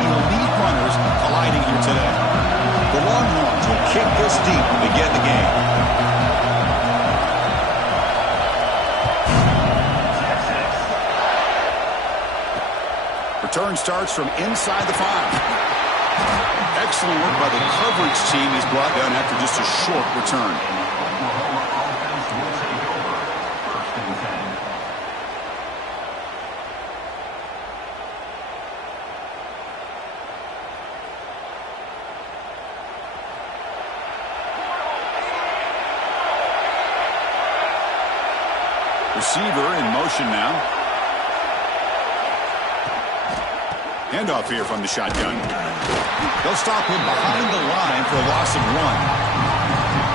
elite runners colliding here today. The Longhorns will kick this deep to begin the game. Return starts from inside the 5. Excellent work by the coverage team. He's brought down after just a short return. Receiver in motion now. Handoff here from the shotgun. They'll stop him behind the line for a loss of 1.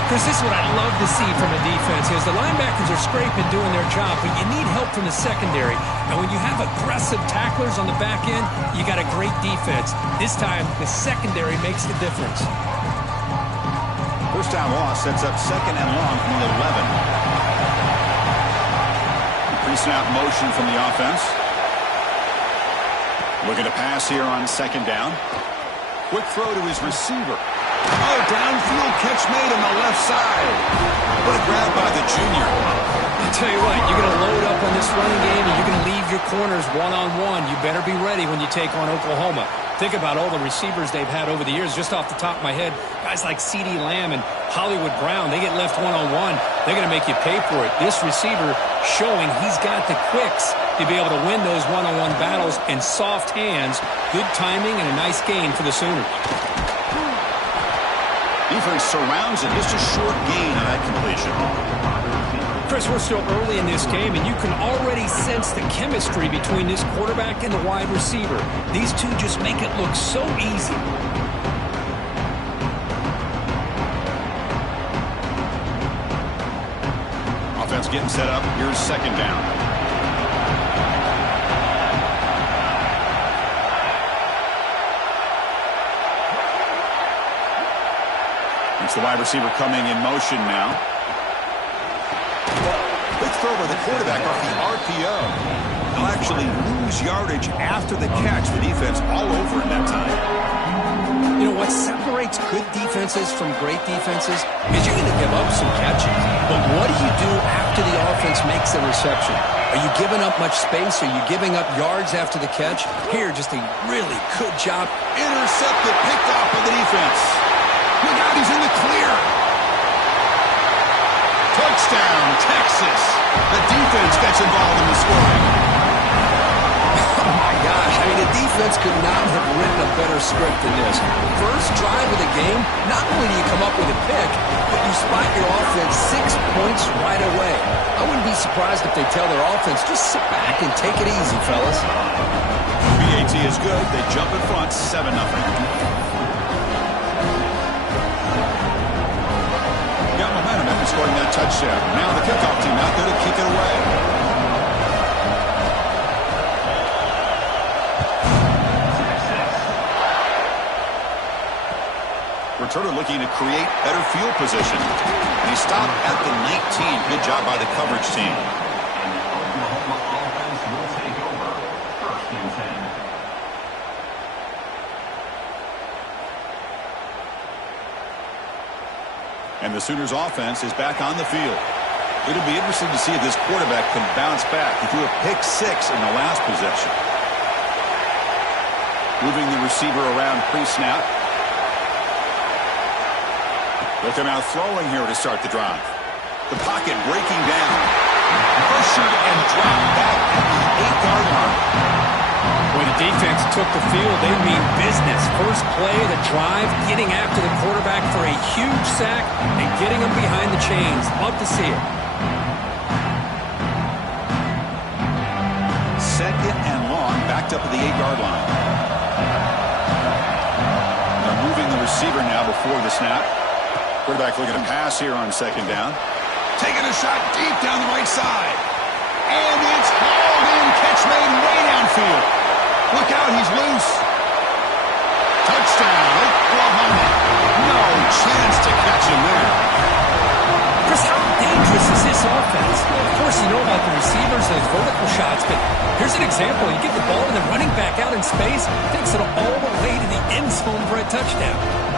Chris, this is what I love to see from a defense is the linebackers are scraping, doing their job, but you need help from the secondary. And when you have aggressive tacklers on the back end, you got a great defense. This time, the secondary makes the difference. First down loss sets up second and long from the 11. Pre-snap motion from the offense. Looking to pass here on second down. Quick throw to his receiver. Oh, downfield catch made on the left side. What a grab by the junior. I'll tell you what, you're going to load up on this running game and you're going to leave your corners one-on-one. You better be ready when you take on Oklahoma. Think about all the receivers they've had over the years. Just off the top of my head, guys like CeeDee Lamb and Hollywood Brown, they get left one-on-one. They're going to make you pay for it. This receiver showing he's got the quicks to be able to win those one-on-one battles and soft hands. Good timing and a nice gain for the Sooners. Defense surrounds it. Just a short gain on that completion. Chris, we're still early in this game, and you can already sense the chemistry between this quarterback and the wide receiver. These two just make it look so easy. Offense getting set up. Here's second down. It's the wide receiver coming in motion now. Quick throw by the quarterback off the RPO. He'll actually lose yardage after the catch. The defense all over in that time. You know, what separates good defenses from great defenses is you're going to give up some catches. But what do you do after the offense makes a reception? Are you giving up much space? Are you giving up yards after the catch? Here, just a really good job. Intercepted, picked off by the defense. Look out, he's in the clear. Touchdown, Texas. The defense gets involved in the scoring. Oh, my gosh. I mean, the defense could not have written a better script than this. First drive of the game, not only do you come up with a pick, but you spot your offense 6 points right away. I wouldn't be surprised if they tell their offense, just sit back and take it easy, fellas. BAT is good. They jump in front, 7-0. Got momentum after scoring that touchdown. Now the kickoff team out there to kick it away. Returner looking to create better field position. And he stopped at the 19. Good job by the coverage team. And the Sooners offense is back on the field. It'll be interesting to see if this quarterback can bounce back. He threw a pick 6 in the last possession. Moving the receiver around pre-snap. They'll come out throwing here to start the drive. The pocket breaking down. Pressured and dropped back at the 8-yard line. When the defense took the field, they mean business. First play of the drive, getting after the quarterback for a huge sack and getting him behind the chains. Love to see it. Second and long, backed up at the 8-yard line. They're moving the receiver now before the snap. Quarterback looking to pass here on second down. Taking a shot deep down the right side. And it's hauled in. Catch made way downfield. Look out, he's loose. Touchdown, Oklahoma. No chance to catch him there. Chris, how dangerous is this this offense. Of course, you know about the receivers, those vertical shots, but here's an example. You get the ball and the running back out in space, takes it all the way to the end zone for a touchdown.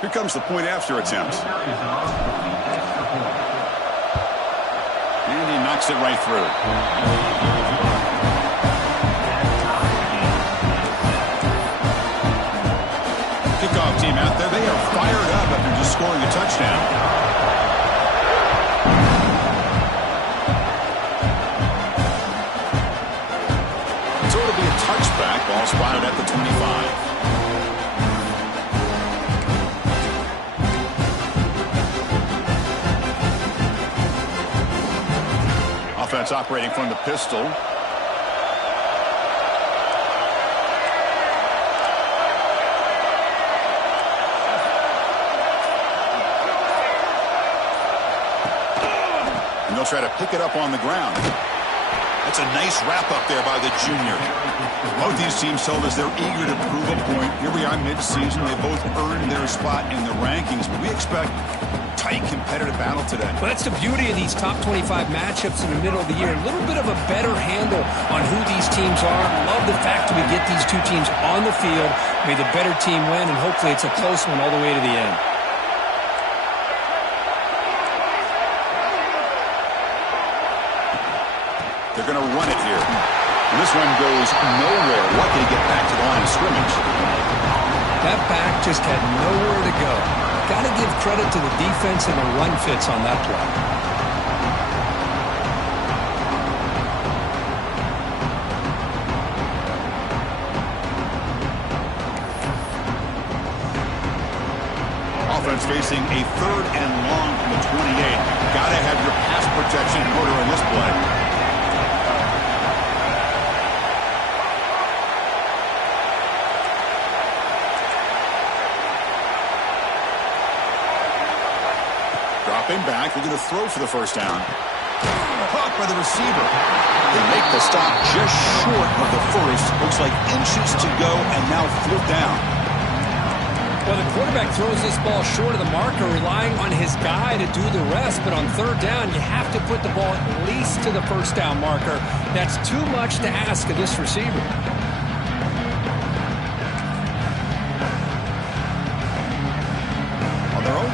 Here comes the point after attempt. And he knocks it right through. Kickoff team out there. They are fired up after just scoring a touchdown. So it'll be a touchback. Ball spotted at the 25. Offense operating from the pistol. And they'll try to pick it up on the ground. That's a nice wrap up there by the junior. Both these teams told us they're eager to prove a point. Here we are mid-season. They both earned their spot in the rankings, but we expect tight competitive battle today. Well, that's the beauty of these top 25 matchups in the middle of the year. A little bit of a better handle on who these teams are. Love the fact that we get these two teams on the field. May the better team win, and hopefully it's a close one all the way to the end. They're going to run it here. And this one goes nowhere. Lucky to get back to the line of scrimmage. That back just had nowhere to go. Got to give credit to the defense and the run fits on that play. Offense facing a 3rd and long from the 28. Got to have your pass protection in order in this play. Dropping back, they're going to throw for the first down. Caught by the receiver. They make the stop just short of the first. Looks like inches to go, and now 4th down. Well, the quarterback throws this ball short of the marker, relying on his guy to do the rest. But on 3rd down, you have to put the ball at least to the first down marker. That's too much to ask of this receiver.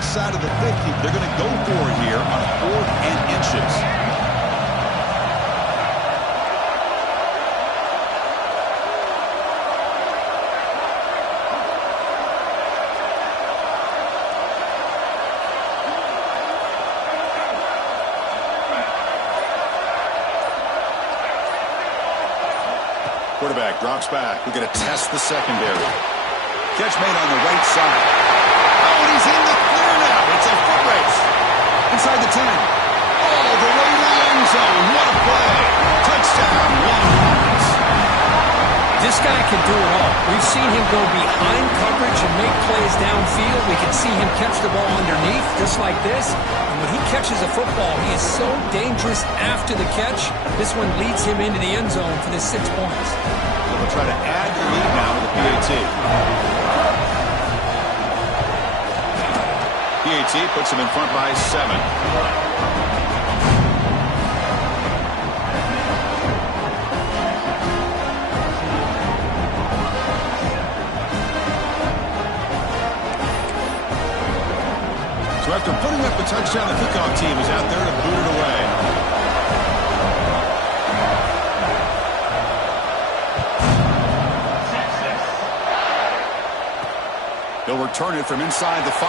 Side of the 50, they're going to go for it here on 4th and inches. Quarterback drops back. We're going to test the secondary. Catch made on the right side. Oh, and he's in the clear now. It's a foot race. Inside the 10. All the way to the end zone. What a play. Touchdown, Longhorns. This guy can do it all. We've seen him go behind coverage and make plays downfield. We can see him catch the ball underneath, just like this. And when he catches a football, he is so dangerous after the catch. This one leads him into the end zone for the 6 points. We'll try to add the lead now to the PAT. PAT puts him in front by 7. So after putting up the touchdown, the kickoff team is out there to boot it away. He'll return it from inside the 5.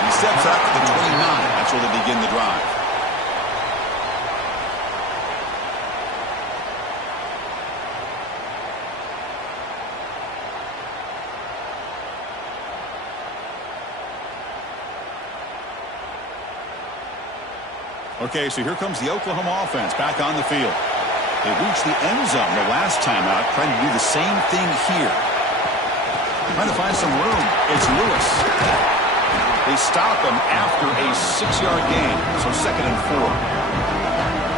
He steps out to the 29. That's where they begin the drive. Okay, so here comes the Oklahoma offense back on the field. They reached the end zone the last time out, trying to do the same thing here. Trying to find some room. It's Lewis. They stop him after a 6-yard gain, so 2nd and 4.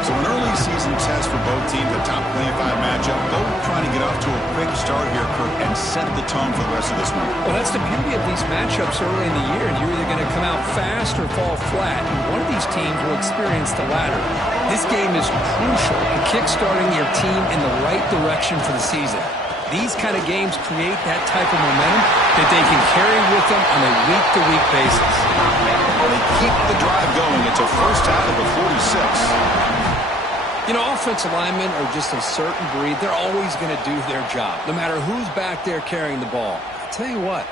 So an early season test for both teams, a top 25 matchup. Both trying to get off to a quick start here, Kirk, and set the tone for the rest of this one. Well, that's the beauty of these matchups early in the year. You're either going to come out fast or fall flat, and one of these teams will experience the latter. This game is crucial in kick-starting your team in the right direction for the season. These kind of games create that type of momentum that they can carry with them on a week-to-week basis. Well, they keep the drive going. It's a first out of the 46. You know, offensive linemen are just a certain breed. They're always going to do their job, no matter who's back there carrying the ball. I'll tell you what,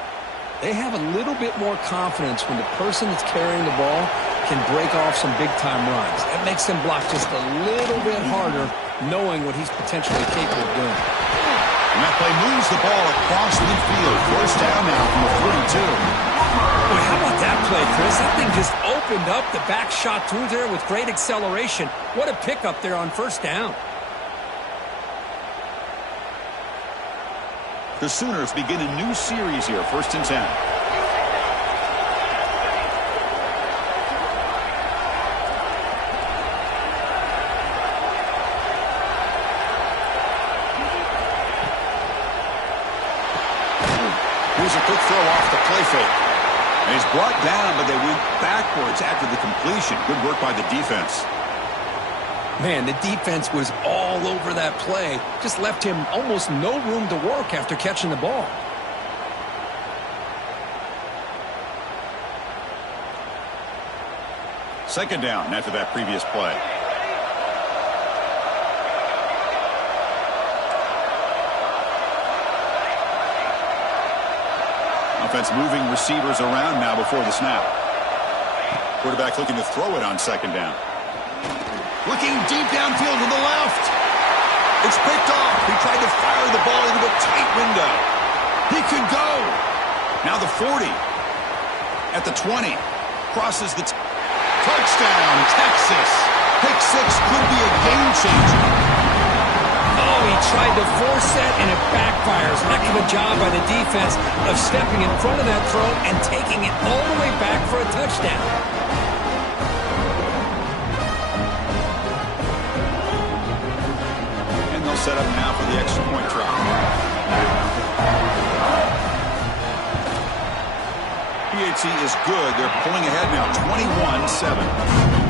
they have a little bit more confidence when the person that's carrying the ball can break off some big-time runs. That makes them block just a little bit harder, knowing what he's potentially capable of doing. And that play moves the ball across midfield. First down now from the 42. Boy, how about that play, Chris? That thing just opened up. The back shot through there with great acceleration. What a pickup there on first down. The Sooners begin a new series here, 1st and 10. Here's a quick throw off the play fake. And he's brought down, but they went backwards after the completion. Good work by the defense. Man, the defense was all over that play. Just left him almost no room to work after catching the ball. Second down after that previous play. Offense moving receivers around now before the snap. Quarterback looking to throw it on 2nd down. Looking deep downfield to the left. It's picked off. He tried to fire the ball into a tight window. He could go. Now the 40. At the 20. Crosses the touchdown, Texas. Pick 6 could be a game changer. Oh, he tried to force that, and it backfires. Heck of a job by the defense of stepping in front of that throw and taking it all the way back for a touchdown. And they'll set up now for the extra point try. PAT is good. They're pulling ahead now, 21-7.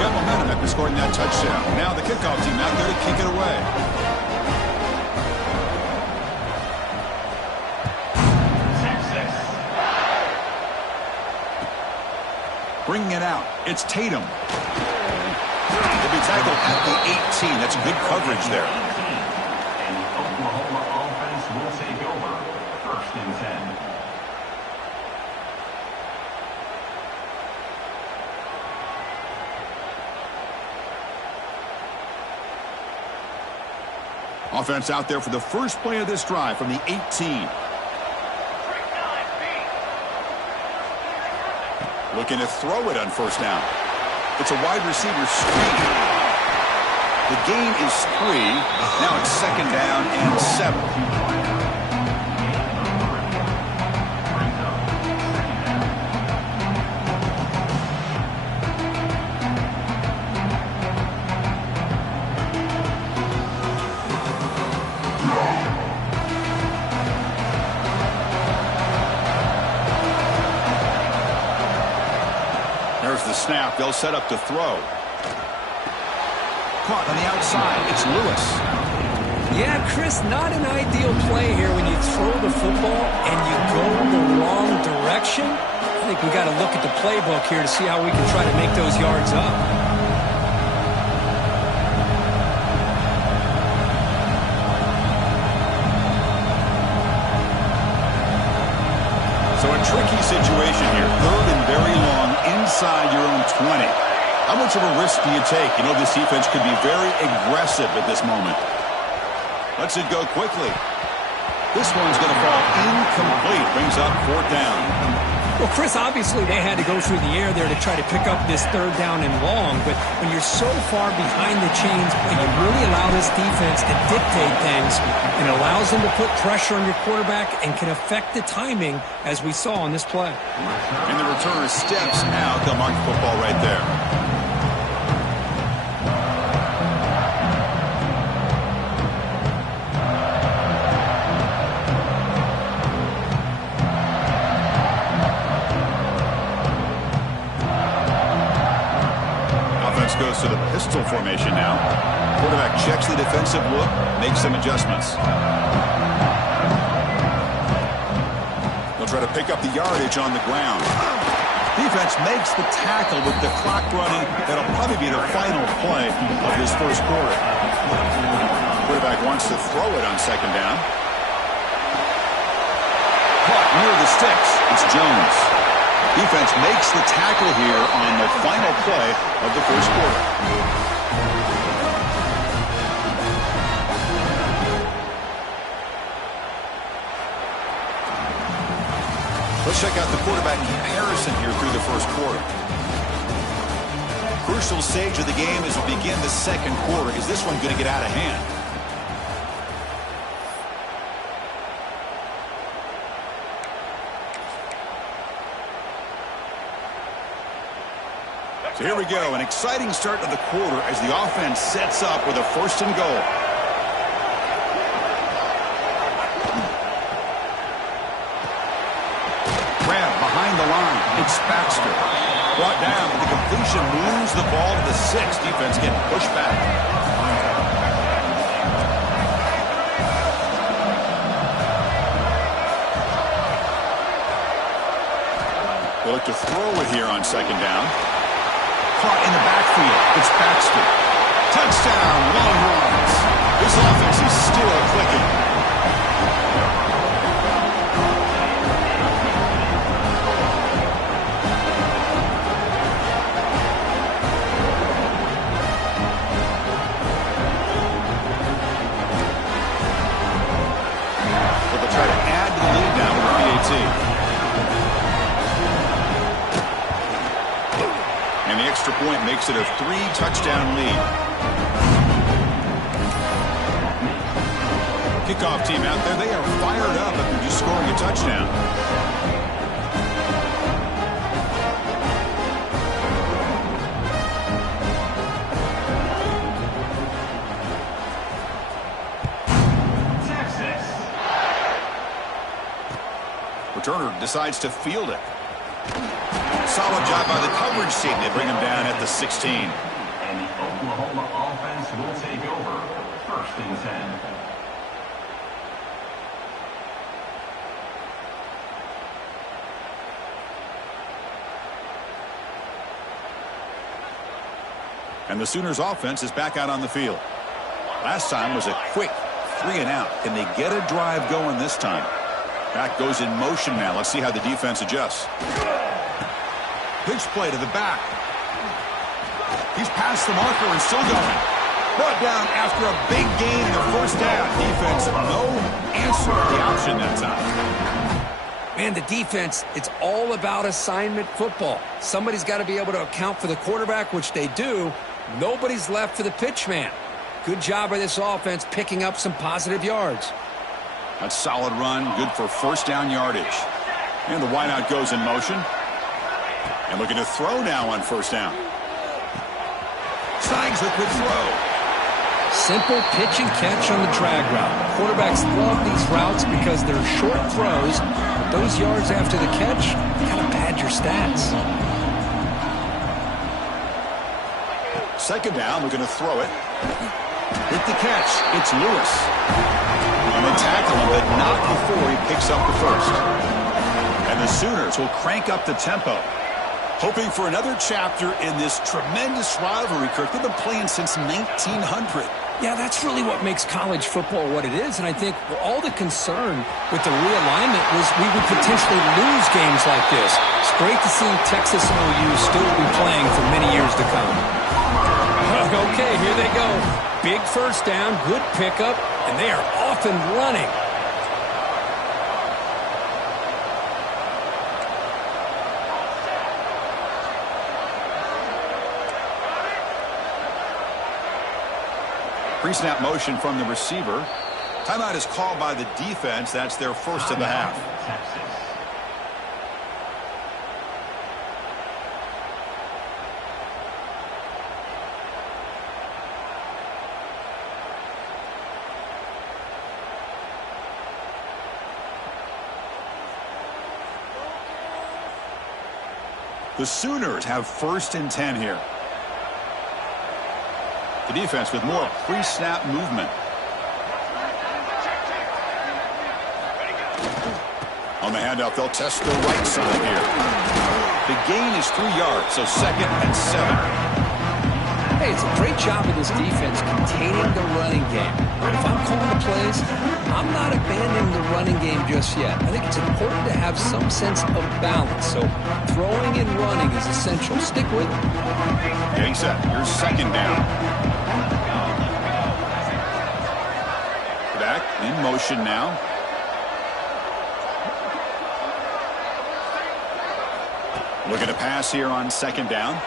Got momentum after scoring that touchdown. Now the kickoff team out there to kick it away. Bringing it out. It's Tatum. He'll be tackled at the 18. That's good coverage there. And the Oklahoma offense will take over. 1st and 10. Offense out there for the first play of this drive from the 18. Looking to throw it on 1st down. It's a wide receiver screen. The gain is 3. Now it's 2nd down and 7. The snap, they'll set up to throw. Caught on the outside, it's Lewis. Yeah, Chris, not an ideal play here when you throw the football and you go the wrong direction. I think we got to look at the playbook here to see how we can try to make those yards up. So a tricky situation here. 3rd and very long inside your own 20. How much of a risk do you take? You know, this defense could be very aggressive at this moment. Lets it go quickly. This one's going to fall incomplete. Brings up 4th down. Well, Chris, obviously they had to go through the air there to try to pick up this third down and long, but when you're so far behind the chains, you really allow this defense to dictate things, and it allows them to put pressure on your quarterback and can affect the timing, as we saw on this play. And the returner steps out. They'll mark the football right there. Goes to the pistol formation now. Quarterback checks the defensive look, makes some adjustments. They'll try to pick up the yardage on the ground. Defense makes the tackle with the clock running. That'll probably be the final play of this first quarter. Quarterback wants to throw it on second down. Caught near the sticks. It's Jones. Defense makes the tackle here on the final play of the first quarter. Let's check out the quarterback comparison here through the first quarter. Crucial stage of the game as we begin the second quarter. Is this one going to get out of hand? So here we go, an exciting start to the quarter as the offense sets up with a first and goal. Grab behind the line. It's Baxter. Brought down, but the completion moves the ball to the 6. Defense getting pushed back. They look to throw it here on second down. Caught in the backfield. It's Baxter. Touchdown, Longhorns. This offense is still clicking. But they'll try to add to the lead now with a PAT. And the extra point makes it a 3-touchdown lead. Kickoff team out there, they are fired up after just scoring a touchdown. Texas. Returner decides to field it. Solid job by the coverage team. They bring him down at the 16. And the Oklahoma offense will take over. First and 10. And the Sooners offense is back out on the field. Last time was a quick 3-and-out. Can they get a drive going this time? Back goes in motion now. Let's see how the defense adjusts. Pitch play to the back. He's past the marker and still going. Brought down after a big gain in the first down. Defense, no answer to the option that time. Man, the defense, it's all about assignment football. Somebody's got to be able to account for the quarterback, which they do. Nobody's left for the pitch man. Good job by this offense picking up some positive yards. A solid run, good for first down yardage. And the wideout goes in motion. And looking to throw now on first down. Signs a good throw. Simple pitch and catch on the drag route. Quarterbacks love these routes because they're short throws, but those yards after the catch kind of pad your stats. Second down, looking to throw it. Hit the catch. It's Lewis. And they tackle him, but not before he picks up the first. And the Sooners will crank up the tempo. Hoping for another chapter in this tremendous rivalry, Kirk. They've been playing since 1900. Yeah, that's really what makes college football what it is. And I think all the concern with the realignment was we would potentially lose games like this. It's great to see Texas and OU still be playing for many years to come. Okay, here they go. Big first down, good pickup, and they are off and running. Pre-snap motion from the receiver. Timeout is called by the defense. That's their first of the half. The Sooners have 1st and 10 here. The defense with more pre-snap movement. On the handoff, they'll test the right side here. The gain is 3 yards, so 2nd and 7. Hey, it's a great job of this defense containing the running game. If I'm calling the plays, I'm not abandoning the running game just yet. I think it's important to have some sense of balance. So throwing and running is essential. Stick with it. Getting set. Here's 2nd down. Back in motion now. Looking to pass here on 2nd down.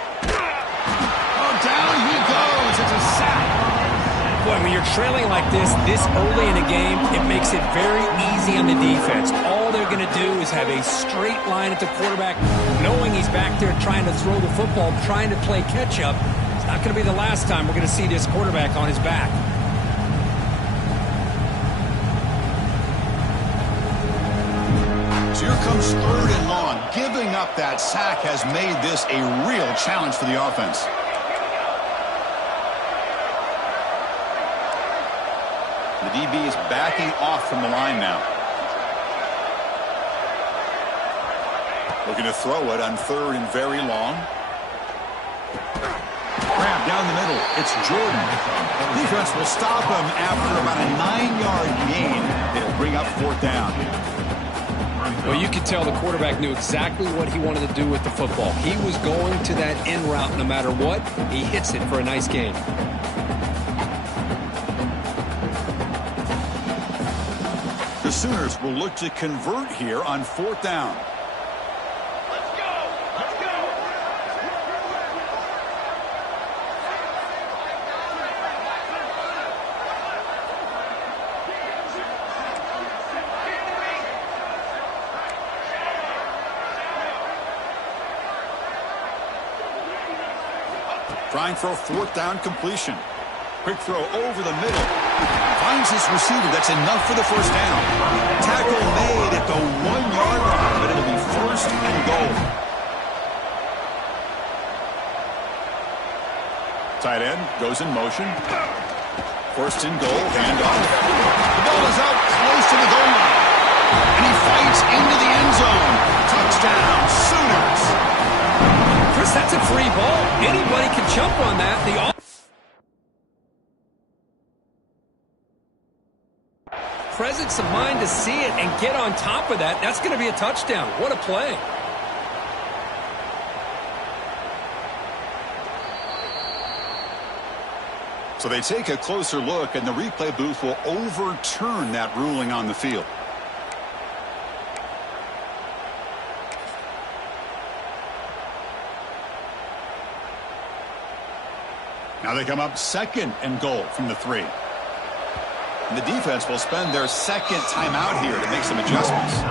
Down he goes. It's a sack. Boy, when you're trailing like this early in a game, it makes it very easy on the defense. All they're going to do is have a straight line at the quarterback, knowing he's back there trying to throw the football, trying to play catch-up. It's not going to be the last time we're going to see this quarterback on his back. So here comes 3rd and long. Giving up that sack has made this a real challenge for the offense. The DB is backing off from the line now. Looking to throw it on 3rd and very long. Grab down the middle. It's Jordan. Defense will stop him after about a 9-yard gain. It'll bring up 4th down. Well, you could tell the quarterback knew exactly what he wanted to do with the football. He was going to that end route no matter what. He hits it for a nice gain. The Sooners will look to convert here on 4th down. Let's go! Let's go! Trying for a 4th down completion. Quick throw over the middle. Finds his receiver. That's enough for the 1st down. Tackle made at the 1-yard line, but it'll be 1st and goal. Tight end goes in motion. 1st and goal. Handoff. The ball is out close to the goal line. And he fights into the end zone. Touchdown, Sooners. Chris, that's a free ball. Anybody can jump on that. Presence of mind to see it and get on top of that. That's going to be a touchdown. What a play. So they take a closer look, and the replay booth will overturn that ruling on the field. Now they come up 2nd and goal from the 3. And the defense will spend their 2nd timeout here to make some adjustments.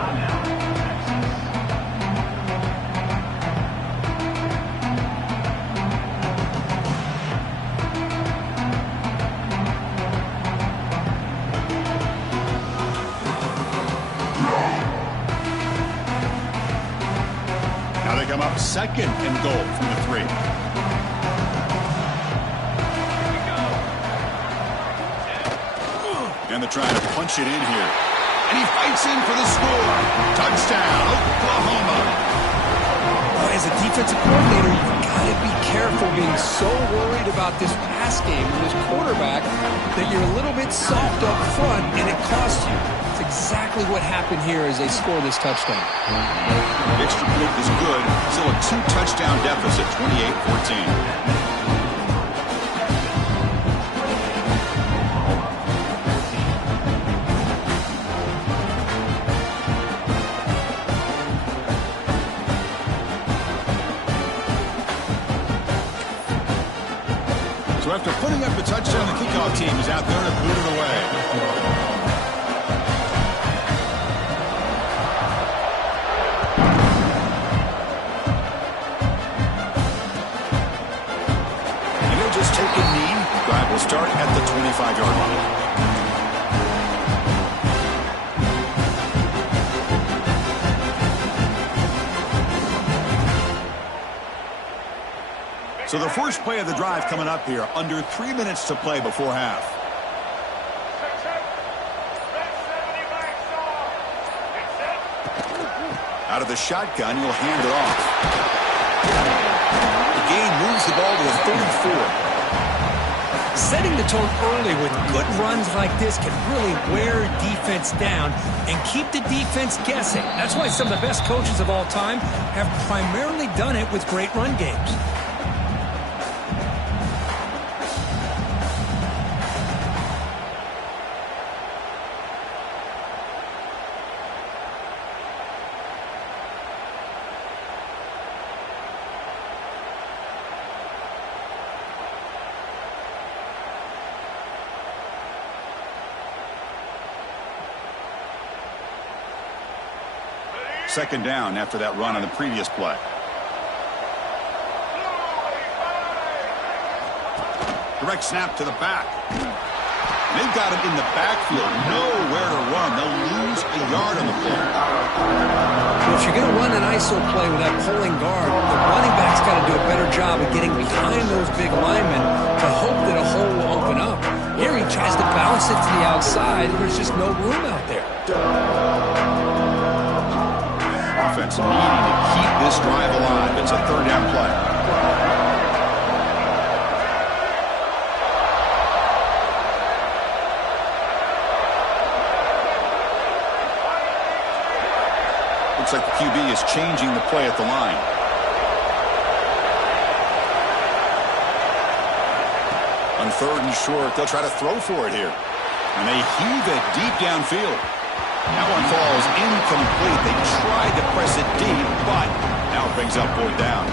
Now they come up 2nd and goal from the 3. And they're trying to punch it in here. And he fights in for the score. Touchdown, Oklahoma. As a defensive coordinator, you've got to be careful being so worried about this pass game and this quarterback that you're a little bit soft up front and it costs you. It's exactly what happened here as they score this touchdown. Extra point is good. Still a 2-touchdown deficit, 28-14. So after putting up a touchdown, the kickoff team is out there to boot it away. Just take a knee. Drive will start at the 25-yard line. So the first play of the drive coming up here. Under 3 minutes to play before half. Out of the shotgun, he'll hand it off. The gain moves the ball to a 3rd and 4. Setting the tone early with good runs like this can really wear defense down and keep the defense guessing. That's why some of the best coaches of all time have primarily done it with great run games. Second down after that run on the previous play. Direct snap to the back. They've got him in the backfield. Nowhere to run. They'll lose a yard on the play. Well, if you're going to run an ISO play with that pulling guard, the running back's got to do a better job of getting behind those big linemen to hope that a hole will open up. Here he tries to bounce it to the outside, and there's just no room out there. Offense needing to keep this drive alive. It's a 3rd down play. Looks like the QB is changing the play at the line. On 3rd and short, they'll try to throw for it here. And they heave it deep downfield. That one falls incomplete. They tried to press it deep, but now it brings up 4th down.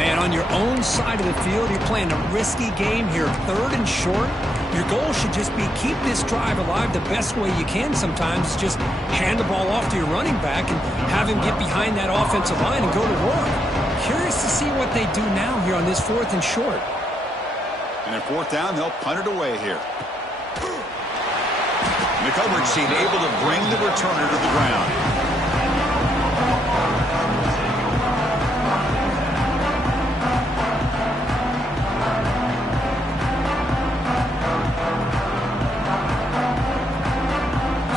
Man, on your own side of the field, you're playing a risky game here. 3rd and short. Your goal should just be keep this drive alive the best way you can sometimes. Just hand the ball off to your running back and have him get behind that offensive line and go to work. Curious to see what they do now here on this 4th and short. And at 4th down, they'll punt it away here. The coverage team able to bring the returner to the ground.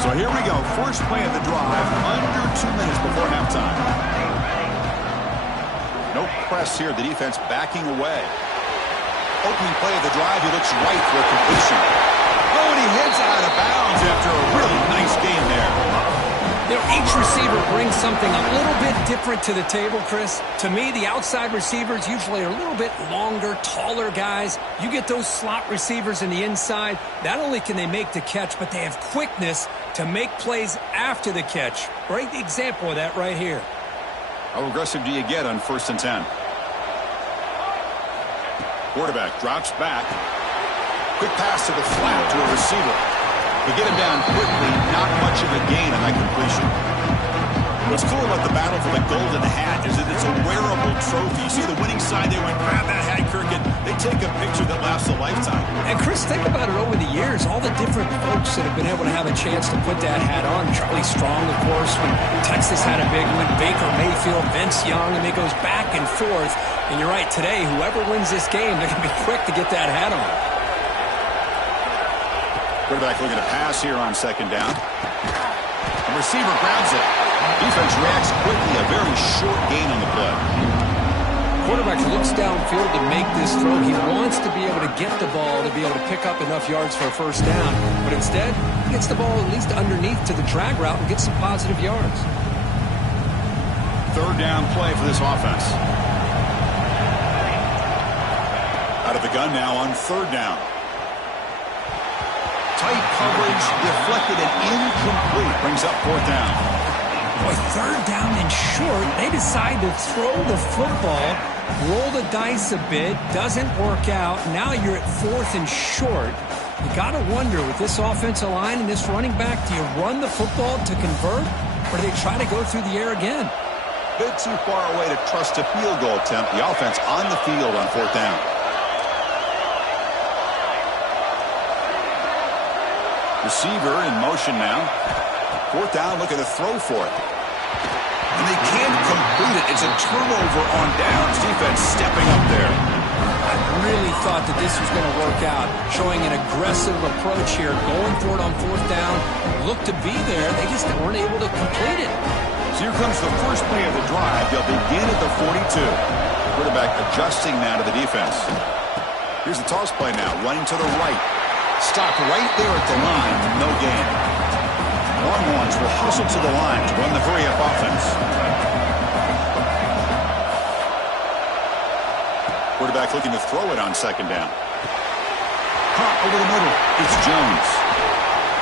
So here we go. First play of the drive, under 2 minutes before halftime. No press here. The defense backing away. Opening play of the drive, he looks right for a completion. Oh, and he heads out of bounds after a really nice game there. You know, each receiver brings something a little bit different to the table, Chris. To me, the outside receivers usually are a little bit longer, taller guys. You get those slot receivers in the inside, not only can they make the catch, but they have quickness to make plays after the catch. Great example of that right here. How aggressive do you get on 1st and 10? Quarterback drops back. Quick pass to the flat to a receiver. They get him down quickly. Not much of a gain on that completion. What's cool about the battle for the golden hat is that it's a wearable trophy. You see the winning side, they went grab that hat, Kirk, and they take a picture that lasts a lifetime. And Chris, think about it over the years, all the different folks that have been able to have a chance to put that hat on. Charlie Strong, of course, when Texas had a big one. Baker Mayfield, Vince Young, and it goes back and forth. And you're right, today, whoever wins this game, they're going to be quick to get that hat on. Quarterback looking to pass here on 2nd down. The receiver grabs it. Defense reacts quickly. A very short gain on the play. Quarterback looks downfield to make this throw. He wants to be able to get the ball to be able to pick up enough yards for a 1st down. But instead, he gets the ball at least underneath to the drag route and gets some positive yards. 3rd down play for this offense. Out of the gun now on 3rd down. Tight coverage, deflected and incomplete. Brings up 4th down. Boy, third down and short. They decide to throw the football, roll the dice a bit, doesn't work out. Now you're at fourth and short. You got to wonder, with this offensive line and this running back, do you run the football to convert, or do they try to go through the air again? Bit too far away to trust a field goal attempt. The offense on the field on fourth down. Receiver in motion now. Fourth down, looking to throw for it. And they can't complete it. It's a turnover on downs. Defense stepping up there. I really thought that this was going to work out, showing an aggressive approach here, going for it on fourth down. Looked to be there. They just weren't able to complete it. So here comes the first play of the drive. They'll begin at the 42. Quarterback adjusting now to the defense. Here's the toss play now, running to the right. Stopped right there at the line, no gain. Longhorns will hustle to the line to run the hurry-up offense. Quarterback looking to throw it on second down. Caught over the middle. It's Jones.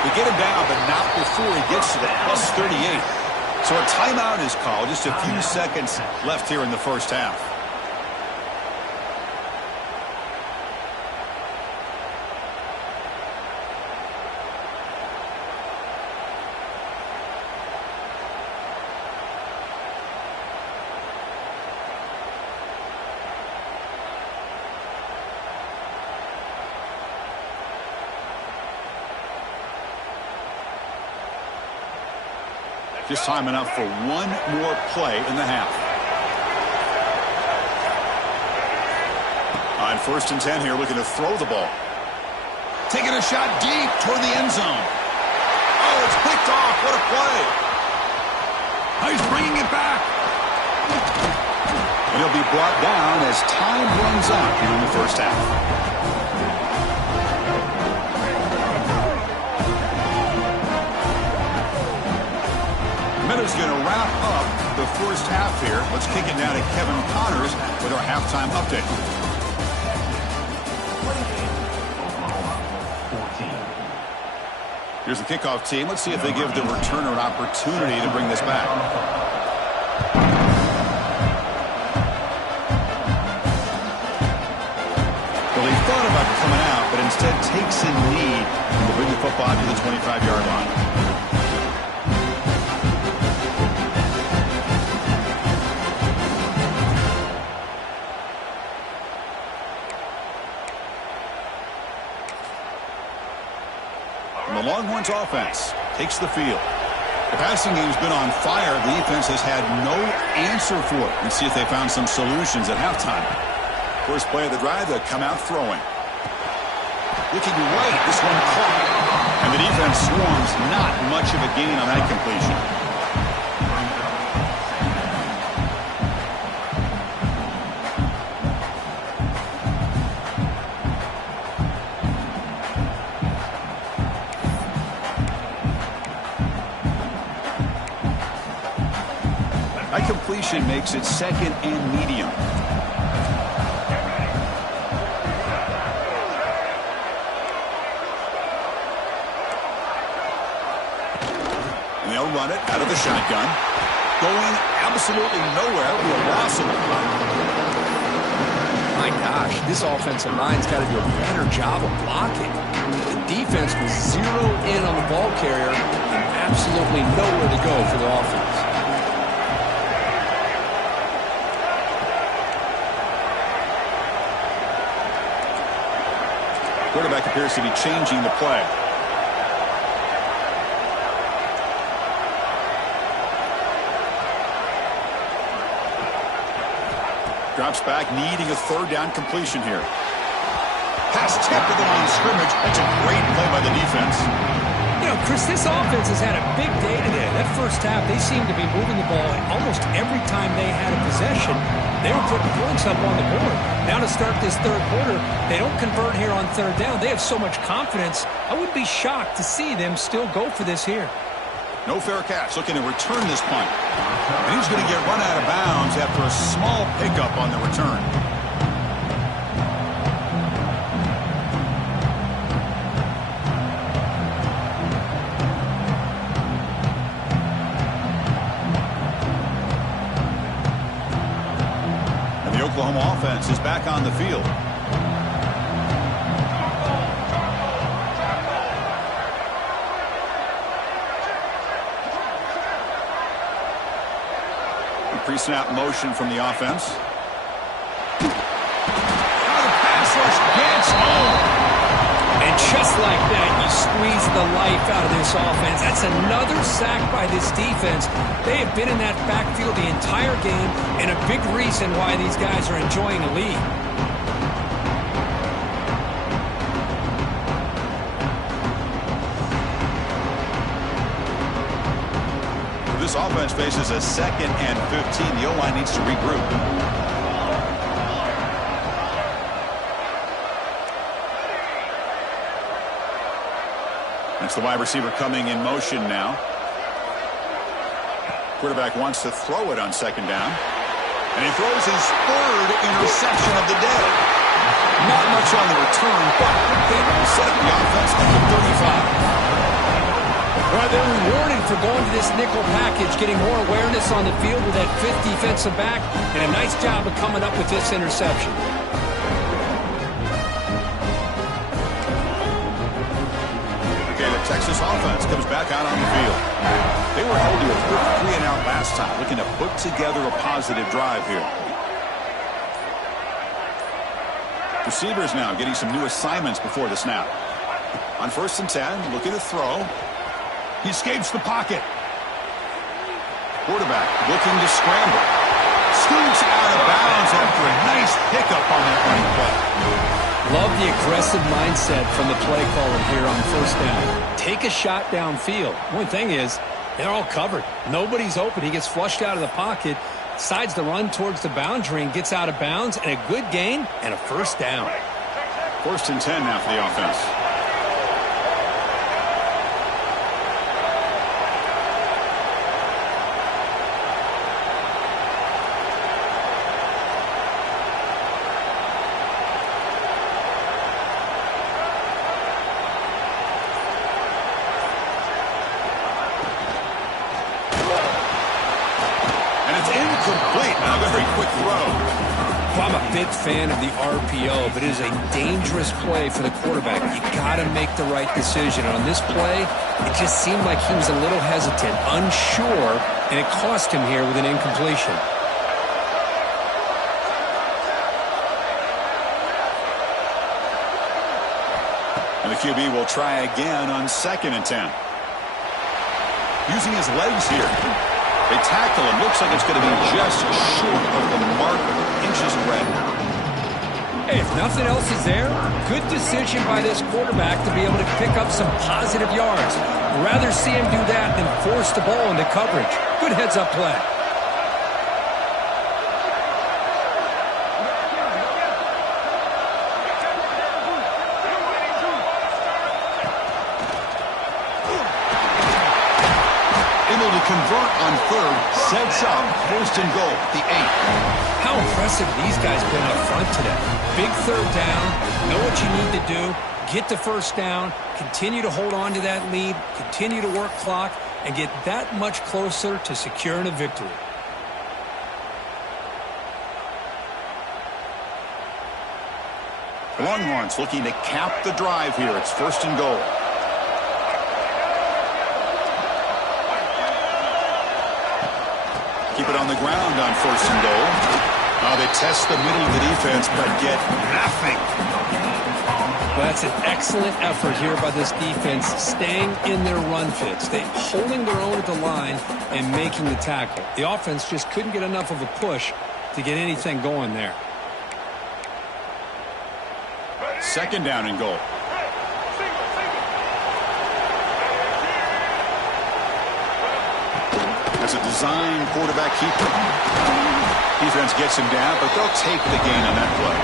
They get him down, but not before he gets to the plus 38. So a timeout is called. Just a few seconds left here in the first half. Just time enough for one more play in the half. On 1st and 10 here, looking to throw the ball. Taking a shot deep toward the end zone. Oh, it's picked off. What a play. Oh, he's bringing it back. And he'll be brought down as time runs out here in the first half. Is going to wrap up the first half here. Let's kick it down to Kevin Connors with our halftime update. Here's the kickoff team. Let's see if they give the returner an opportunity to bring this back. Well, he thought about coming out, but instead takes a knee to bring the football to the 25-yard line. The Longhorns offense takes the field. The passing game's been on fire. The defense has had no answer for it. Let's see if they found some solutions at halftime. First play of the drive, they'll come out throwing. Looking right, this one caught. And the defense swarms, not much of a gain on that completion. Completion makes it 2nd and medium. And they'll run it out of the shotgun. Going absolutely nowhere. Irrational. My gosh, this offensive line's got to do a better job of blocking. The defense was zeroed in on the ball carrier and absolutely nowhere to go for the offense. Quarterback appears to be changing the play. Drops back, needing a 3rd down completion here. Pass tipped to the line of scrimmage. That's a great play by the defense. You know, Chris, this offense has had a big day today. That first half, they seemed to be moving the ball almost every time they had a possession. They were putting points up on the board. Now to start this third quarter, they don't convert here on 3rd down. They have so much confidence. I would be shocked to see them still go for this here. No fair catch. Looking to return this punt. And he's going to get run out of bounds after a small pickup on the return. Oklahoma offense is back on the field. Pre-snap motion from the offense. Now the pass rush gets home. And just like that, you squeeze the life out of this offense. That's another sack by this defense. They have been in that backfield the entire game, and a big reason why these guys are enjoying a lead. This offense faces a 2nd and 15. The O-line needs to regroup. That's the wide receiver coming in motion now. Quarterback wants to throw it on 2nd down. And he throws his 3rd interception of the day. Not much on the return, but they will set up the offense at the 35. Well, they're rewarded for going to this nickel package, getting more awareness on the field with that 5th defensive back, and a nice job of coming up with this interception. Okay, the Texas offense comes back out on the field. They were held to a quick 3-and-out last time, looking to put together a positive drive here. Receivers now getting some new assignments before the snap. On 1st and 10, looking to throw. He escapes the pocket. Quarterback looking to scramble. Scoots out of bounds after a nice pickup on that running play. Love the aggressive mindset from the play caller here on 1st down. Take a shot downfield. One thing is, they're all covered. Nobody's open. He gets flushed out of the pocket, decides to run towards the boundary and gets out of bounds, and a good gain and a 1st down. 1st and 10 now for the offense. I'm a big fan of the RPO, but it is a dangerous play for the quarterback. You got to make the right decision. And on this play, it just seemed like he was a little hesitant, unsure, and it cost him here with an incompletion. And the QB will try again on 2nd and 10. Using his legs here. They tackle him. Looks like it's going to be just short of the marker. Inches away. Hey, if nothing else is there, good decision by this quarterback to be able to pick up some positive yards. I'd rather see him do that than force the ball into coverage. Good heads-up play. Convert on 3rd, sets up 1st and goal, the 8. How impressive these guys been up front today. Big 3rd down, know what you need to do, get the 1st down, continue to hold on to that lead, continue to work clock, and get that much closer to securing a victory. The Longhorns looking to cap the drive here. It's 1st and goal. Keep it on the ground on 1st and goal. They test the middle of the defense, but get nothing. Well, that's an excellent effort here by this defense, staying in their run fits. They're holding their own at the line and making the tackle. The offense just couldn't get enough of a push to get anything going there. 2nd down and goal. That's a design quarterback keeper. Defense gets him down, but they'll take the gain on that play.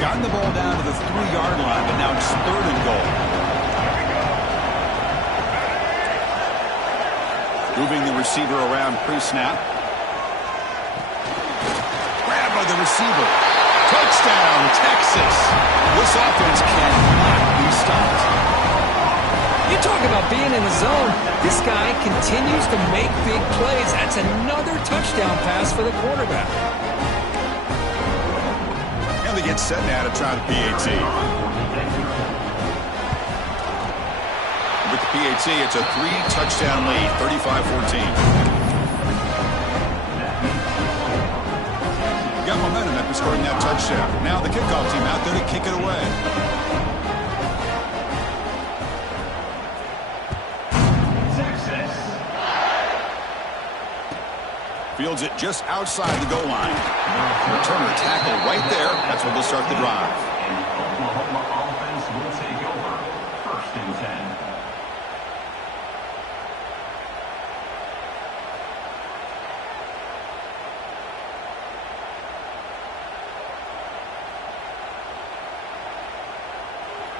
Gotten the ball down to the 3-yard line, but now it's 3rd and goal. Moving the receiver around pre-snap. Grabbed by the receiver. Touchdown, Texas. This offense cannot be stopped. You talk about being in the zone. This guy continues to make big plays. That's another touchdown pass for the quarterback. And they get set now to try the PAT. With the PAT, it's a 3-touchdown lead, 35-14. Got momentum after scoring that touchdown. Now the kickoff team out there to kick it away. Fields it just outside the goal line. Returner tackle right there. That's where they'll start the drive. And the Oklahoma offense will take over. 1st and 10.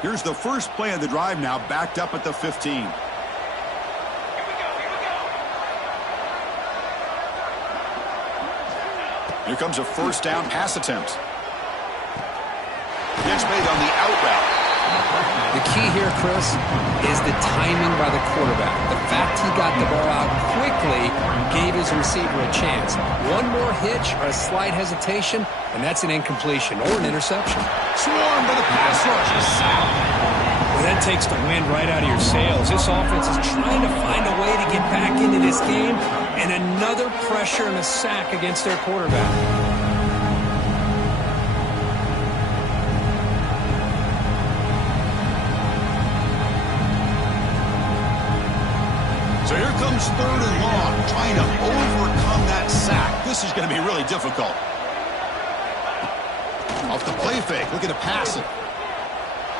Here's the first play of the drive now, backed up at the 15. Here comes a first down pass attempt. Catch made on the out route. The key here, Chris, is the timing by the quarterback. The fact he got the ball out quickly gave his receiver a chance. One more hitch or a slight hesitation, and that's an incompletion or an interception. Swarmed by the pass rush. Well, that takes the wind right out of your sails. This offense is trying to find a way to get back into this game, and another pressure and a sack against their quarterback. So here comes 3rd and long, trying to overcome that sack. This is going to be really difficult. Off the play fake, looking to pass it.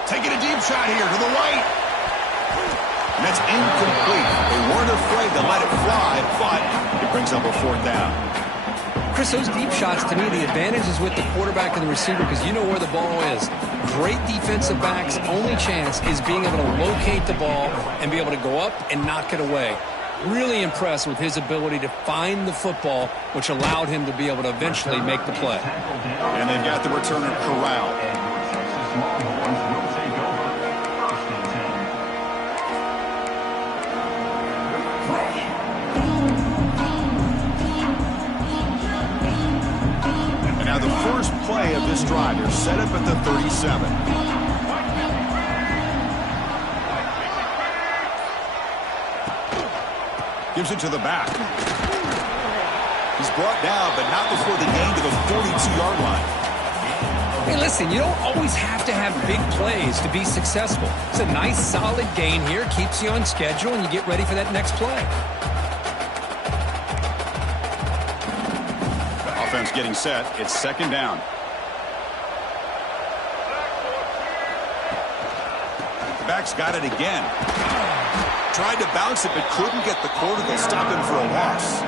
Taking a deep shot here to the right. And that's incomplete. They weren't afraid to let it fly, but it brings up a 4th down. Chris, those deep shots, to me, the advantage is with the quarterback and the receiver because you know where the ball is. Great defensive backs' only chance is being able to locate the ball and be able to go up and knock it away. Really impressed with his ability to find the football, which allowed him to be able to eventually make the play. And they've got the returner corralled. And now the first play of this drive, they're set up at the 37. Gives it to the back. He's brought down, but not before the gain to the 42-yard line. Hey, listen, you don't always have to have big plays to be successful. It's a nice, solid gain here. Keeps you on schedule, and you get ready for that next play. Offense getting set. It's 2nd down. The back's got it again. Tried to bounce it, but couldn't get the corner to stop him for a loss.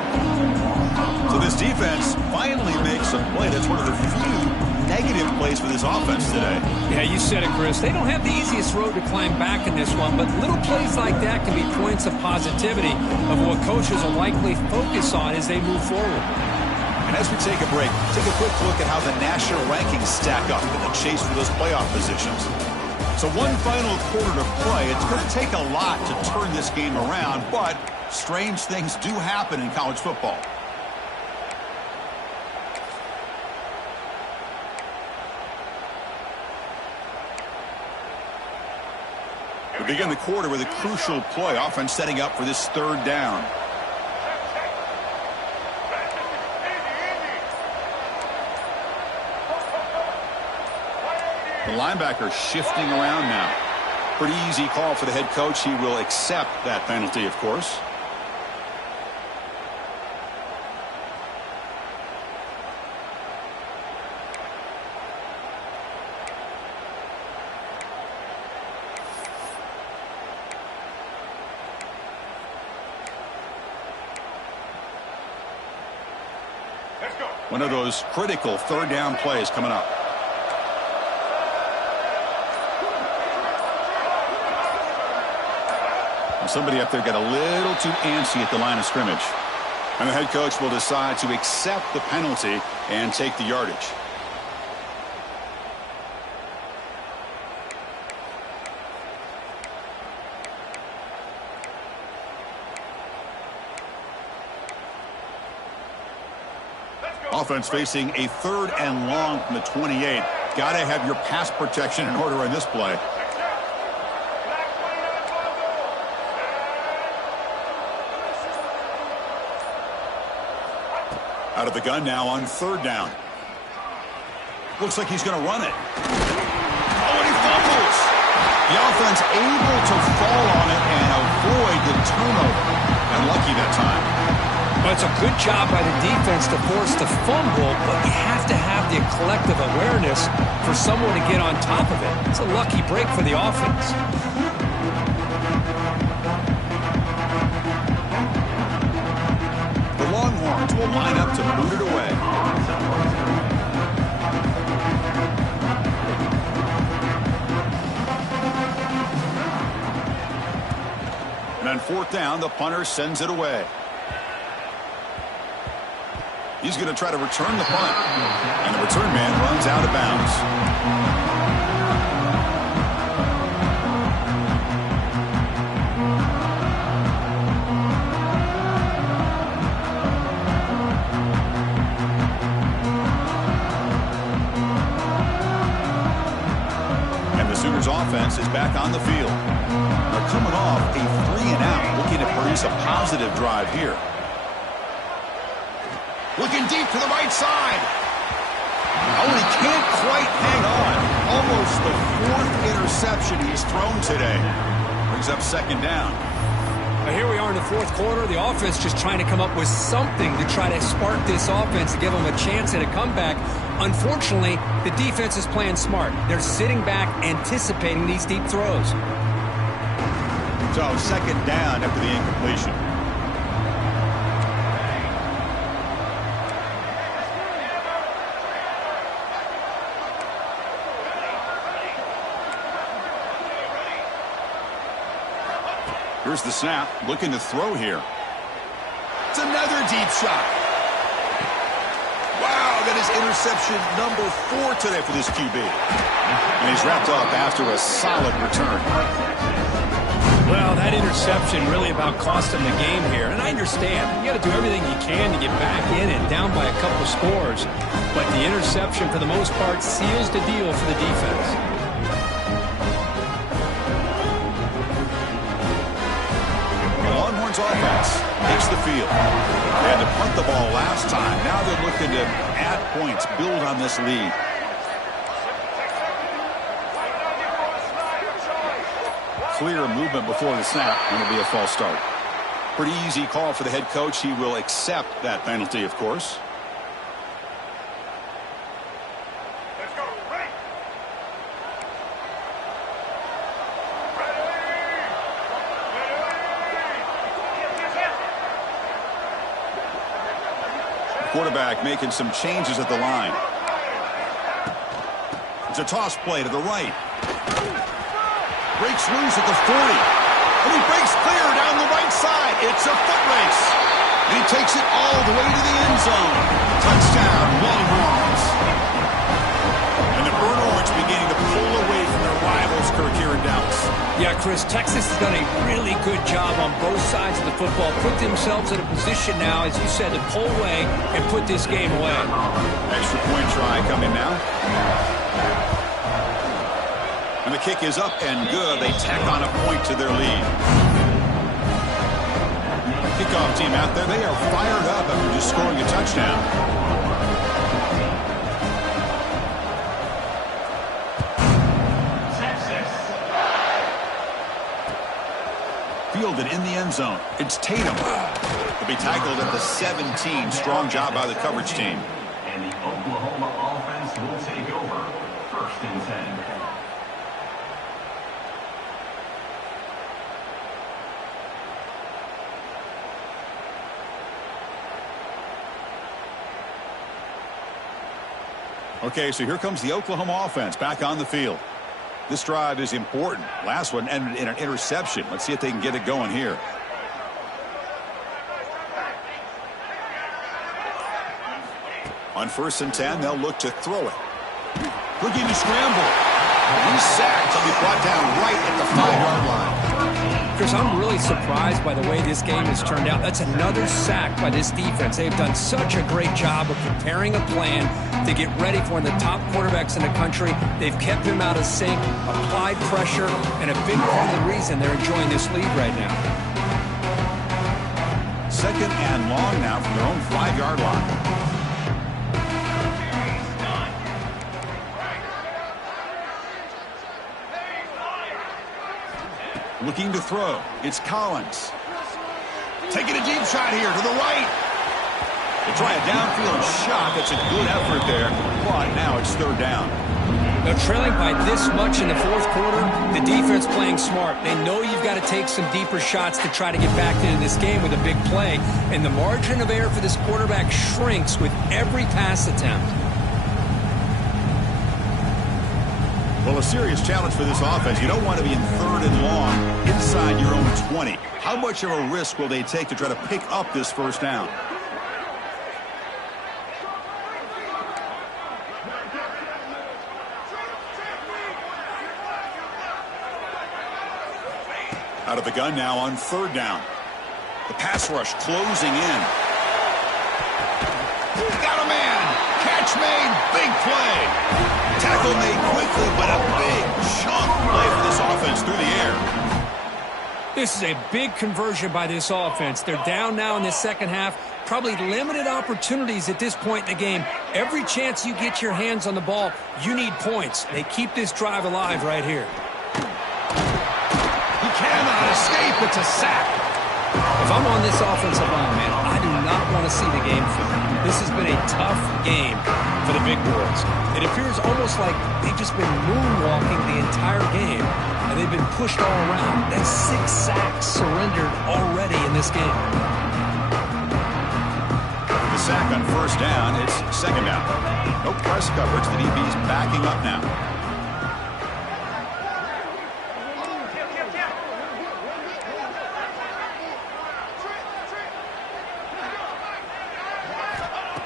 So this defense finally makes a play. That's one of the few negative plays for this offense today. Yeah, you said it, Chris. They don't have the easiest road to climb back in this one, but little plays like that can be points of positivity of what coaches will likely focus on as they move forward. And as we take a break, take a quick look at how the national rankings stack up in the chase for those playoff positions. So one final quarter to play. It's going to take a lot to turn this game around, but strange things do happen in college football. We begin the quarter with a crucial play. Offense setting up for this 3rd down. The linebacker shifting around now. Pretty easy call for the head coach. He will accept that penalty, of course. One of those critical 3rd down plays coming up. Somebody up there got a little too antsy at the line of scrimmage. And the head coach will decide to accept the penalty and take the yardage. Offense facing a 3rd and long from the 28. Got to have your pass protection in order on this play. Out of the gun now on 3rd down. Looks like he's going to run it. Oh, and he fumbles. The offense able to fall on it and avoid the turnover. And lucky that time. Well, it's a good job by the defense to force the fumble, but you have to have the collective awareness for someone to get on top of it. It's a lucky break for the offense. The Longhorns will line up to boot it away. And on 4th down, the punter sends it away. He's going to try to return the punt. And the return man runs out of bounds. And the Sooners offense is back on the field. They're coming off a 3-and-out, looking to produce a positive drive here. Looking deep to the right side. Oh, and he can't quite hang on. Almost the 4th interception he's thrown today. Brings up 2nd down. Now here we are in the 4th quarter. The offense just trying to come up with something to try to spark this offense to give them a chance at a comeback. Unfortunately, the defense is playing smart. They're sitting back, anticipating these deep throws. So 2nd down after the incompletion. Here's the snap, looking to throw here. It's another deep shot. Wow, that is interception number 4 today for this QB. And he's wrapped up after a solid return. Well, that interception really about cost him the game here. And I understand. You got to do everything you can to get back in and down by a couple scores. But the interception, for the most part, seals the deal for the defense. Offense takes the field. They had to punt the ball last time. Now they're looking to add points, build on this lead. Clear movement before the snap, and it'll be a false start. Pretty easy call for the head coach. He will accept that penalty, of course. Quarterback making some changes at the line. It's a toss play to the right. Breaks loose at the 40. And he breaks clear down the right side. It's a foot race. And he takes it all the way to the end zone. Touchdown, Longhorns. And the Burnt Orange beginning to pull away from their rivals, Kirk, here in Dallas. Yeah, Chris, Texas has done a really good job on both sides of the football. Put themselves in a position now, as you said, to pull away and put this game away. Extra point try coming now. And the kick is up and good. They tack on a point to their lead. Kickoff team out there, they are fired up after just scoring a touchdown. Fielded in the end zone. It's Tatum. He'll be tackled at the 17. Strong job by the coverage team. And the Oklahoma offense will take over. 1st and 10. Okay, so here comes the Oklahoma offense back on the field. This drive is important. Last one ended in an interception. Let's see if they can get it going here. On 1st and 10, they'll look to throw it. Looking to scramble. He's sacked. He'll be brought down right at the 5-yard line. Chris, I'm really surprised by the way this game has turned out. That's another sack by this defense. They've done such a great job of preparing a plan to get ready for one of the top quarterbacks in the country. They've kept him out of sync, applied pressure, and a big part of the reason they're enjoying this lead right now. 2nd and long now from their own 5-yard line. Looking to throw. It's Collins. Taking a deep shot here to the right. They try a downfield shot. That's a good effort there. But now it's 3rd down. Now, trailing by this much in the 4th quarter, the defense playing smart. They know you've got to take some deeper shots to try to get back into this game with a big play. And the margin of error for this quarterback shrinks with every pass attempt. Well, a serious challenge for this offense. You don't want to be in 3rd and long inside your own 20. How much of a risk will they take to try to pick up this 1st down? Out of the gun now on 3rd down. The pass rush closing in. Got a man. Catch made. Big play. Tackle made quickly, but a big chunk play for this offense through the air. This is a big conversion by this offense. They're down now in the 2nd half. Probably limited opportunities at this point in the game. Every chance you get your hands on the ball, you need points. They keep this drive alive right here. He cannot escape. It's a sack. If I'm on this offensive line, man, I do not want to see the game film. This has been a tough game for the big boys. It appears almost like they've just been moonwalking the entire game, and they've been pushed all around. That's 6 sacks surrendered already in this game. The sack on 1st down. It's 2nd down. No press coverage. The DB's backing up now.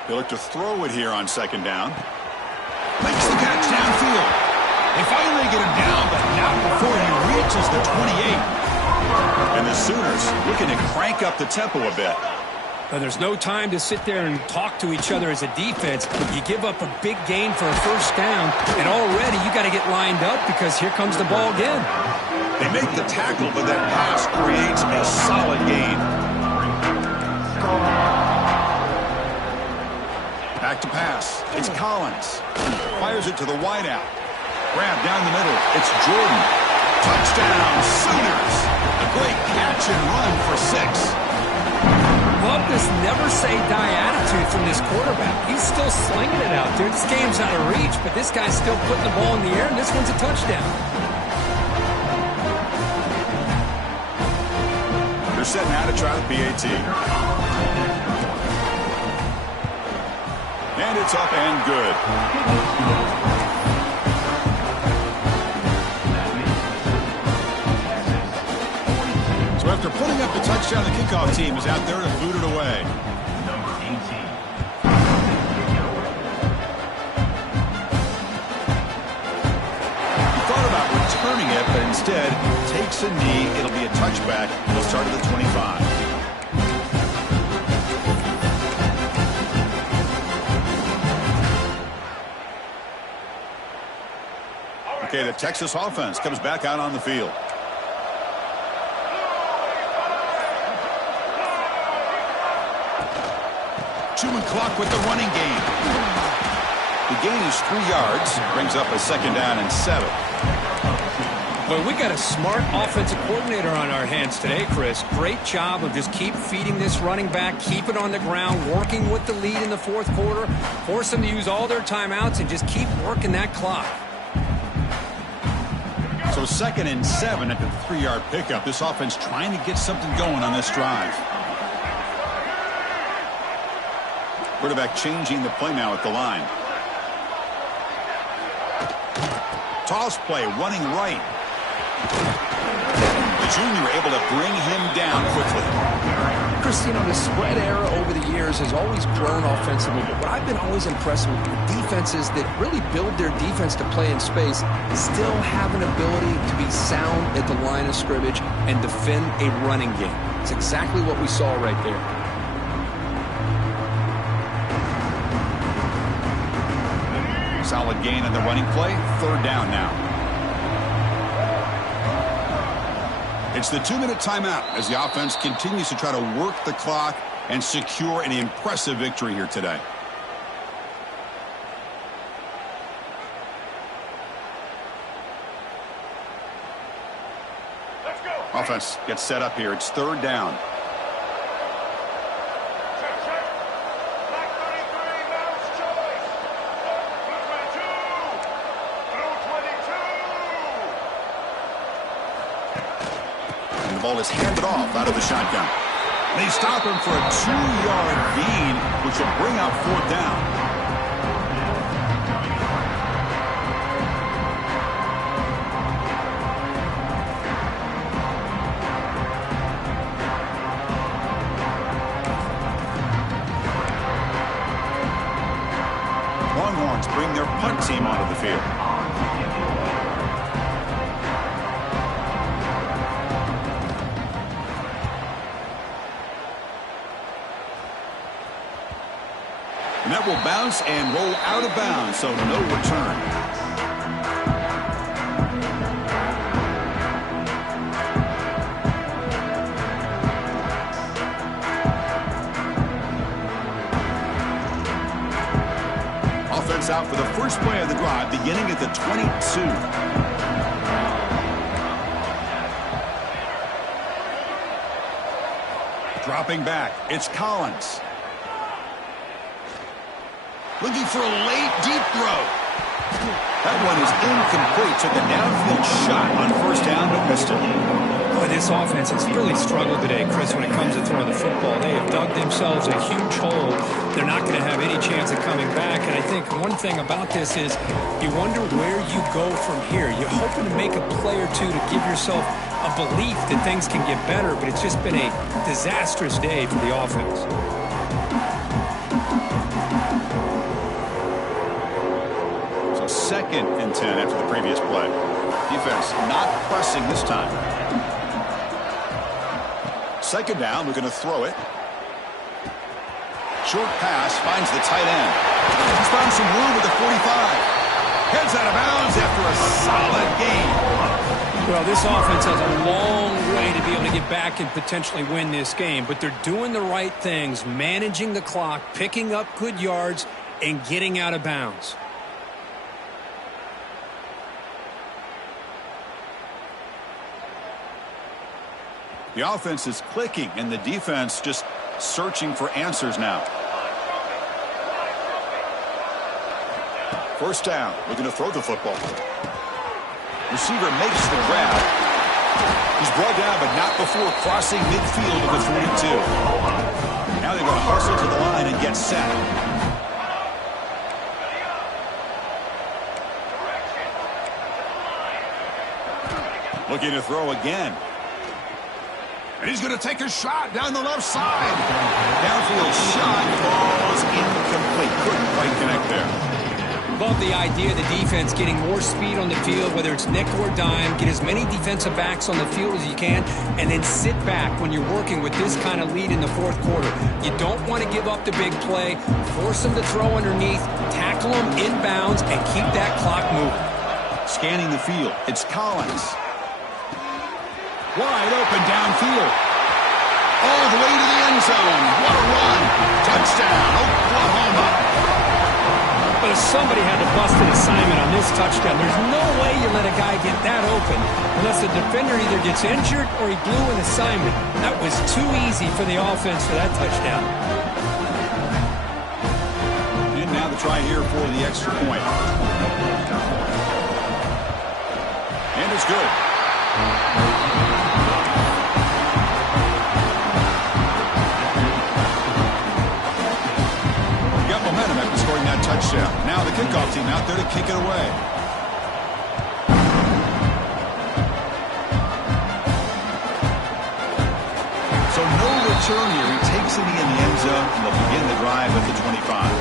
They look to throw it here on 2nd down. Makes the catch downfield. They finally get him down, but not before he reaches the 28. And the Sooners looking to crank up the tempo a bit. Now, there's no time to sit there and talk to each other as a defense. You give up a big gain for a 1st down, and already you got to get lined up because here comes the ball again. They make the tackle, but that pass creates a solid gain. Back to pass. It's Collins. Fires it to the wideout. Grab down the middle. It's Jordan. Touchdown, Sooners. A great catch and run for 6. Love this never-say-die attitude from this quarterback. He's still slinging it out there. This game's out of reach, but this guy's still putting the ball in the air, and this one's a touchdown. They're set now to try the PAT. And it's up and good. So after putting up the touchdown, the kickoff team is out there to boot it away. Number 18. He thought about returning it, but instead takes a knee. It'll be a touchback. He'll start at the 25. Okay, the Texas offense comes back out on the field. Chewing clock with the running game. The gain is 3 yards. Brings up a 2nd down and 7. Well, we got a smart offensive coordinator on our hands today, Chris. Great job of just keep feeding this running back, keep it on the ground, working with the lead in the 4th quarter, force them to use all their timeouts, and just keep working that clock. So 2nd and 7 at the 3-yard pickup. This offense trying to get something going on this drive. Quarterback changing the play now at the line. Toss play, running right. The junior able to bring him down quickly. Christine, the spread era over the years has always grown offensively, but what I've been always impressed with defenses that really build their defense to play in space still have an ability to be sound at the line of scrimmage and defend a running game. It's exactly what we saw right there. Solid gain on the running play. Third down now. It's the 2-minute timeout as the offense continues to try to work the clock and secure an impressive victory here today. Let's go. Offense gets set up here. It's third down. Check, check. Black 33, bounce choice. Blue 22. Blue 22. And the ball is handed off out of the shotgun. They stop him for a 2-yard gain, which will bring up fourth down. Longhorns bring their punt team onto the field. And that will bounce and roll out of bounds, so no return. Offense out for the first play of the drive, beginning at the 22. Dropping back, it's Collins. Looking for a late, deep throw. That one is incomplete. Took a downfield shot on first down, but missed it. Boy, this offense has really struggled today, Chris, when it comes to throwing the football. They have dug themselves a huge hole. They're not going to have any chance of coming back. And I think one thing about this is you wonder where you go from here. You're hoping to make a play or two to give yourself a belief that things can get better, but it's just been a disastrous day for the offense. Second and 10 after the previous play. Defense not pressing this time. Second down, we're going to throw it. Short pass finds the tight end. He's found some room with the 45. Heads out of bounds after a solid gain. Well, this offense has a long way to be able to get back and potentially win this game, but they're doing the right things, managing the clock, picking up good yards, and getting out of bounds. The offense is clicking, and the defense just searching for answers now. First down. We're going to throw the football. Receiver makes the grab. He's brought down, but not before crossing midfield of the 42. Now they're going to hustle to the line and get set. Looking to throw again. And he's going to take a shot down the left side. Downfield shot falls incomplete. Couldn't quite connect there. Love the idea of the defense getting more speed on the field, whether it's nickel or dime. Get as many defensive backs on the field as you can, and then sit back when you're working with this kind of lead in the fourth quarter. You don't want to give up the big play. Force them to throw underneath, tackle them inbounds, and keep that clock moving. Scanning the field. It's Collins. Wide open downfield. All the way to the end zone. What a run. Touchdown, Oklahoma. But if somebody had to bust an assignment on this touchdown, there's no way you let a guy get that open unless the defender either gets injured or he blew an assignment. That was too easy for the offense for that touchdown. And now the try here for the extra point. And it's good. Got momentum after scoring that touchdown. Now the kickoff team out there to kick it away. return here. He takes it in the end zone, and they'll begin the drive at the 25.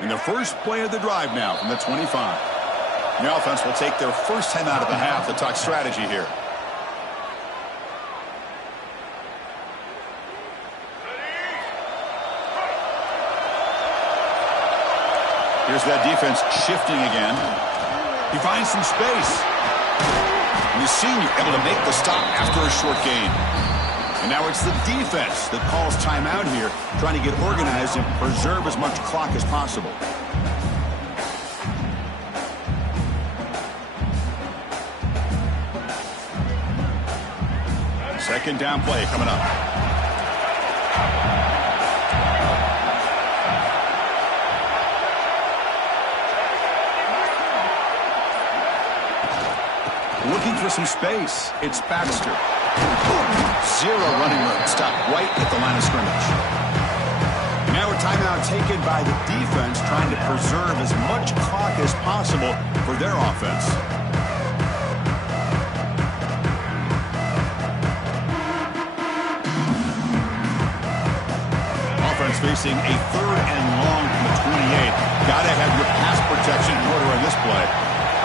And the first play of the drive now from the 25. The offense will take their first time out of the half to talk strategy here. Here's that defense shifting again. He finds some space. And the senior able to make the stop after a short gain. And now it's the defense that calls timeout here, trying to get organized and preserve as much clock as possible. Second down play coming up. Looking for some space. It's Baxter. Zero running room. Stop right at the line of scrimmage. Now a timeout taken by the defense, trying to preserve as much clock as possible for their offense. Offense facing a 3rd and long from the 28. Gotta have your pass protection in order in this play.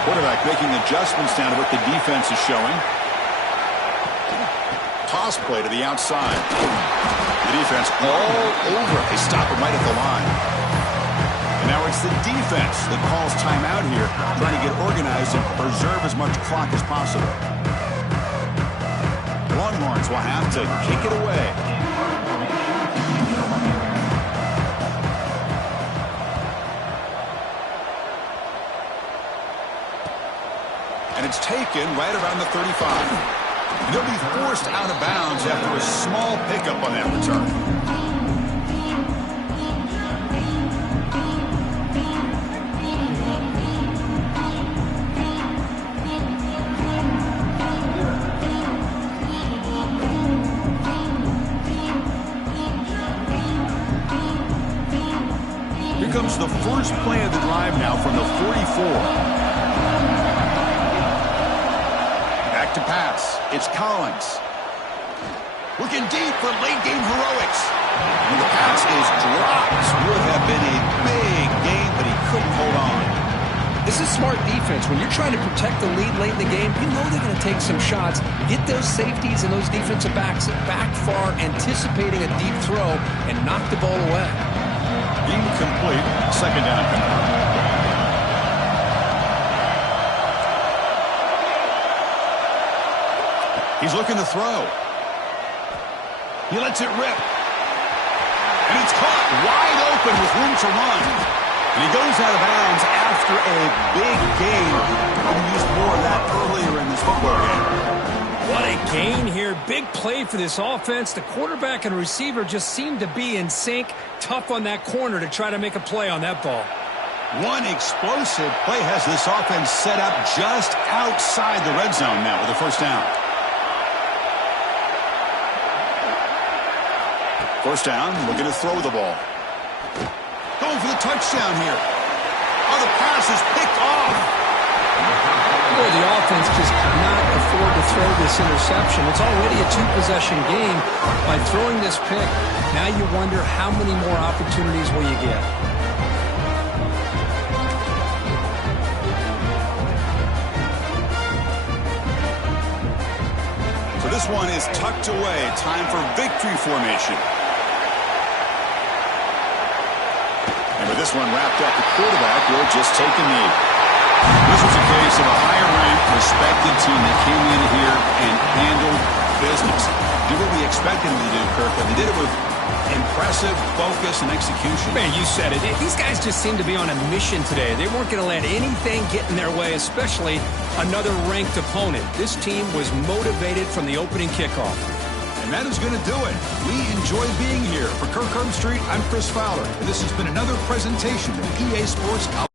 Quarterback making adjustments down to what the defense is showing. Toss play to the outside. The defense all over. They stop him right at the line. And now it's the defense that calls timeout here, trying to get organized and preserve as much clock as possible. Longhorns will have to kick it away. And it's taken right around the 35. And he'll be forced out of bounds after a small pickup on that return. Here comes the first play of the drive now from the 44. To pass. It's Collins. Looking deep for late-game heroics. And the pass is dropped. Would have been a big gain, but he couldn't hold on. This is smart defense. When you're trying to protect the lead late in the game, you know they're going to take some shots, get those safeties and those defensive backs back far, anticipating a deep throw, and knock the ball away. Incomplete. Second down coming up. He's looking to throw. He lets it rip. And it's caught wide open with room to run. And he goes out of bounds after a big gain. Could have used more of that earlier in this football game. What a gain here. Big play for this offense. The quarterback and receiver just seem to be in sync. Tough on that corner to try to make a play on that ball. One explosive play has this offense set up just outside the red zone now with a first down. First down, looking to throw the ball. Going for the touchdown here. Oh, the pass is picked off. Boy, the offense just cannot afford to throw this interception. It's already a 2-possession game. By throwing this pick, now you wonder how many more opportunities will you get. So this one is tucked away. Time for victory formation. And with this one wrapped up, the quarterback will just take a knee. This was a case of a higher-ranked, respected team that came in here and handled business. Did what we expected them to do, Kirk, but they did it with impressive focus and execution. Man, you said it. These guys just seem to be on a mission today. They weren't going to let anything get in their way, especially another ranked opponent. This team was motivated from the opening kickoff. And that is going to do it. We enjoy being here. For Kirk Herbstreit, I'm Chris Fowler. And this has been another presentation of EA Sports College.